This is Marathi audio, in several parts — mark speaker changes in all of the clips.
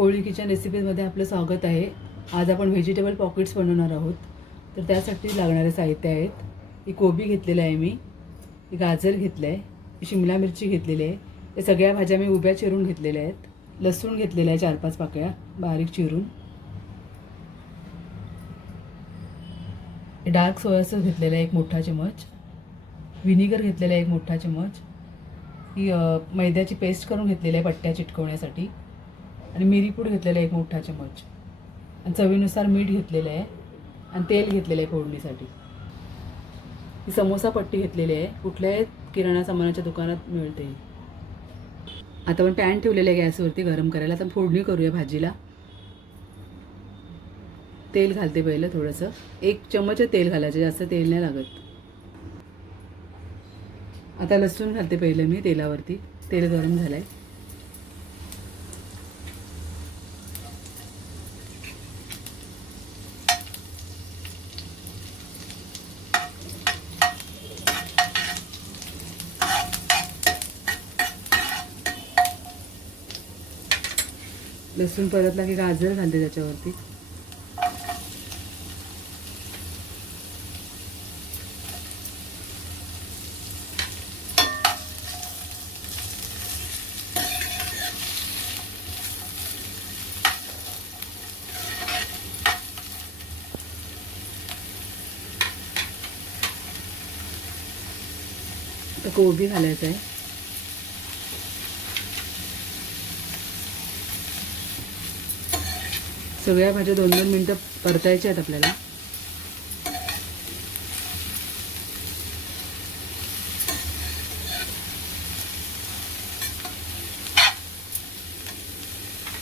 Speaker 1: कोळी किचन रेसिपीजमध्ये आपलं स्वागत आहे. आज आपण व्हेजिटेबल पॉकेट्स बनवणार आहोत. तर त्यासाठी लागणारे साहित्य आहेत. ही कोबी घेतलेलं आहे मी. गाजर घेतलं आहे शिमला मिरची घेतलेली आहे. या सगळ्या भाज्या मी उभ्या चिरून घेतलेल्या आहेत. लसूण घेतलेलं आहे चार पाच पाकळ्या. बारीक चिरून. डार्क सोयास घेतलेला आहे एक मोठा चमच. व्हिनेगर घेतलेला आहे एक मोठा चमच. ही मैद्याची पेस्ट करून घेतलेली आहे पट्ट्या चिटकवण्यासाठी. आणि मिरीपूड घेतलेला आहे एक मोठा चमच आणि चवीनुसार मीठ घेतलेलं आहे आणि तेल घेतलेलं आहे फोडणीसाठी. ही समोसा पट्टी घेतलेली आहे. कुठल्याही किराणा सामानाच्या दुकानात मिळते आता पण पॅन ठेवलेलं आहे गॅसवरती गरम करायला. आता फोडणी करूया भाजीला. तेल घालते पहिलं थोडंसं. एक चमच तेल घालायचं जास्त तेल नाही लागत. आता लसूण घालते पहिलं मी तेलावरती. तेल गरम झालं आहे लसूण परतला की गाजर घालते त्याच्यावरती. कोबी घालायचं आहे सगळ्या भाज्या दोन दोन मिनटं परतायच्या आहेत आपल्याला.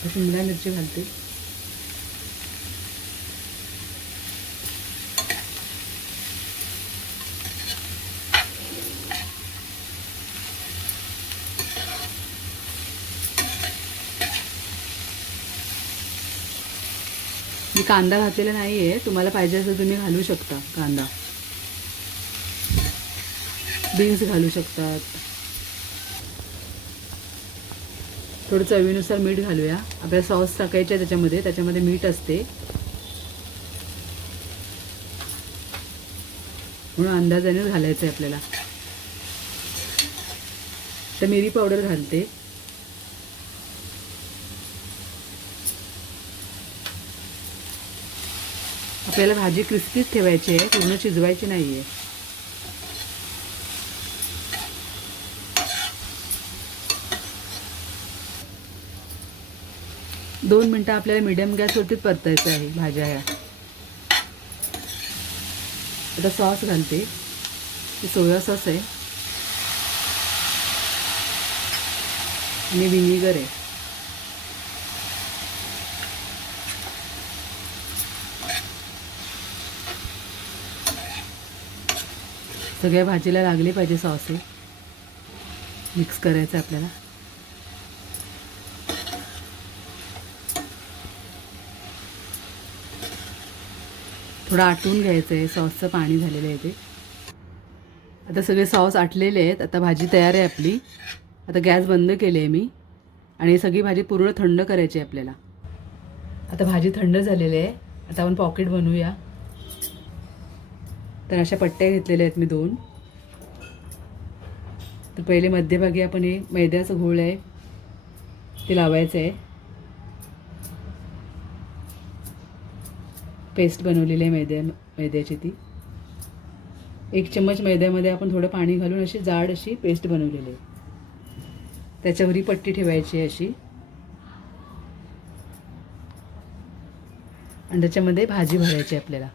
Speaker 1: शिमला मिरची घालते. मी कांदा घातलेला नाही आहे तुम्हाला पाहिजे असेल तुम्ही घालू शकता कांदा. बीन्स घालू शकतात. थोडं चवीनुसार मीठ घालूया. आपल्याला सॉस टाकायचे आहे त्याच्यामध्ये. त्याच्यामध्ये मीठ असते. म्हणून अंदाजानेच घालायचं आहे आपल्याला. तर मिरी पावडर घालते. आपल्याला भाजी क्रिस्पीच ठेवायची आहे पूर्ण शिजवायची नाही आहे दोन मिनटं आपल्याला मिडियम गॅसवरतीच परतायचं आहे भाज्या ह्या. आता सॉस घालते. सोया सॉस आहे. आणि विनिगर आहे. सगळ्या भाजीला लागली पाहिजे सॉस मिक्स करायचं आहे आपल्याला. थोडं आटून घ्यायचं आहे सॉसचं पाणी झालेलं आहे ते. आता सगळे सॉस आटलेले आहेत. आता भाजी तयार आहे आपली. आता गॅस बंद केली आहे मी. आणि सगळी भाजी पूर्ण थंड करायची आहे आपल्याला. आता भाजी थंड झालेली आहे. आता आपण पॉकेट बनवूया. तर अशा पट्ट्या घेतलेल्या आहेत मी दोन. तर पहिले मध्यभागी आपण हे मैद्याचं घोळ आहे ते लावायचं आहे. पेस्ट बनवलेली आहे मैद्या मैद्याची ती. एक चम्मच मैद्यामध्ये आपण थोडं पाणी घालून अशी जाड अशी पेस्ट बनवलेली आहे. त्याच्यावर ही पट्टी ठेवायची आहे अशी. आणि त्याच्यामध्ये भाजी भरायची आहे आपल्याला.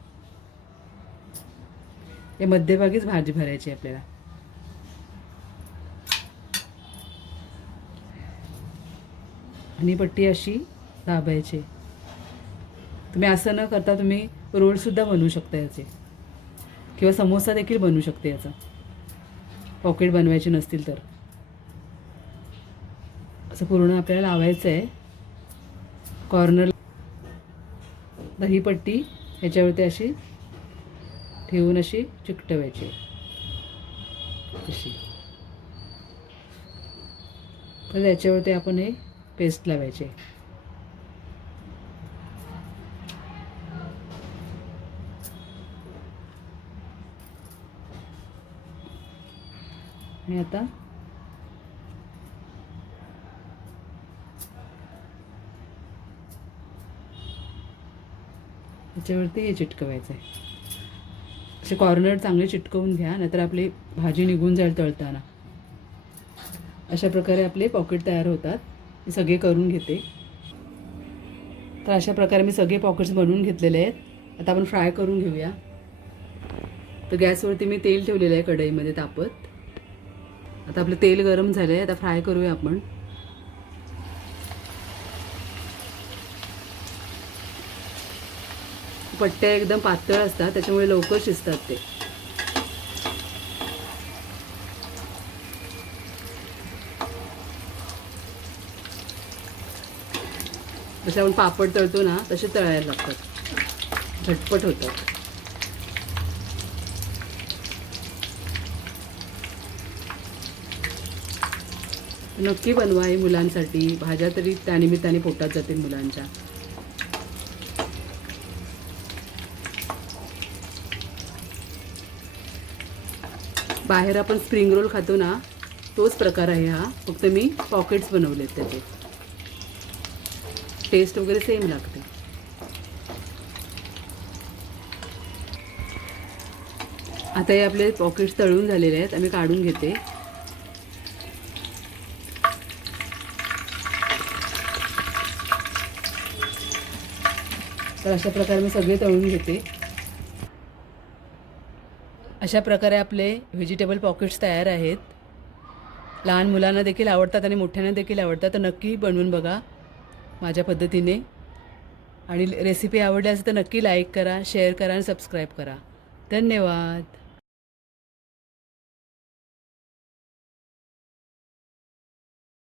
Speaker 1: हे मध्यभागीच भाजी भरायची आहे आपल्याला. आणि पट्टी अशी दाबायची. तुम्ही असं न करता तुम्ही रोलसुद्धा बनवू शकता याचे. किंवा समोसा देखील बनवू शकते याचा. पॉकेट बनवायचे नसतील तर. असं पूर्ण आपल्याला लावायचं आहे. कॉर्नर दही पट्टी ह्याच्यावरती अशी ठेवून अशी चिकटवायची. अशी. तर याच्यावरती आपण हे पेस्ट लावायचे. आणि आता त्याच्यावरती हे चिटकवायचं आहे असे कॉर्नर चांगले चिटकवून घ्या नाहीतर आपली भाजी निघून जाईल तळताना. अशा प्रकारे आपले पॉकेट तयार होतात. मी सगळे करून घेते. तर अशा प्रकारे मी सगळे पॉकेट्स बनवून घेतलेले आहेत. आता आपण फ्राय करून घेऊया. तर गॅसवरती मी तेल ठेवलेलं आहे कढईमध्ये तापत. आता आपलं तेल गरम झालं आहे आता फ्राय करूया आपण. पट्ट्या एकदम पातळ असतात त्याच्यामुळे लवकर शिजतात ते. जसे आपण पापड तळतो ना तसे तळायला लागतात. झटपट होतात. नक्की बनवा हे मुलांसाठी. भाज्या तरी त्यानिमित्ताने पोटात जातील मुलांच्या. बाहेर आपण स्प्रिंग रोल खातो ना तोच प्रकार आहे हा. फक्त मी पॉकेट्स बनवले आहेत त्याचे. टेस्ट वगैरे सेम लागते. आता हे आपले पॉकेट्स तळून झालेले आहेत आम्ही काढून घेते. तर अशा प्रकारे मी सगळे तळून घेते. अशा प्रकारे आपले व्हेजिटेबल पॉकेट्स तयार आहेत. लहान मुलांना देखील आवडतात आणि मोठ्यांना देखील आवडतात. तर नक्की बनवून बघा माझ्या पद्धतीने. आणि रेसिपी आवडली असेल तर नक्की लाईक करा शेअर करा आणि सबस्क्राईब करा. धन्यवाद.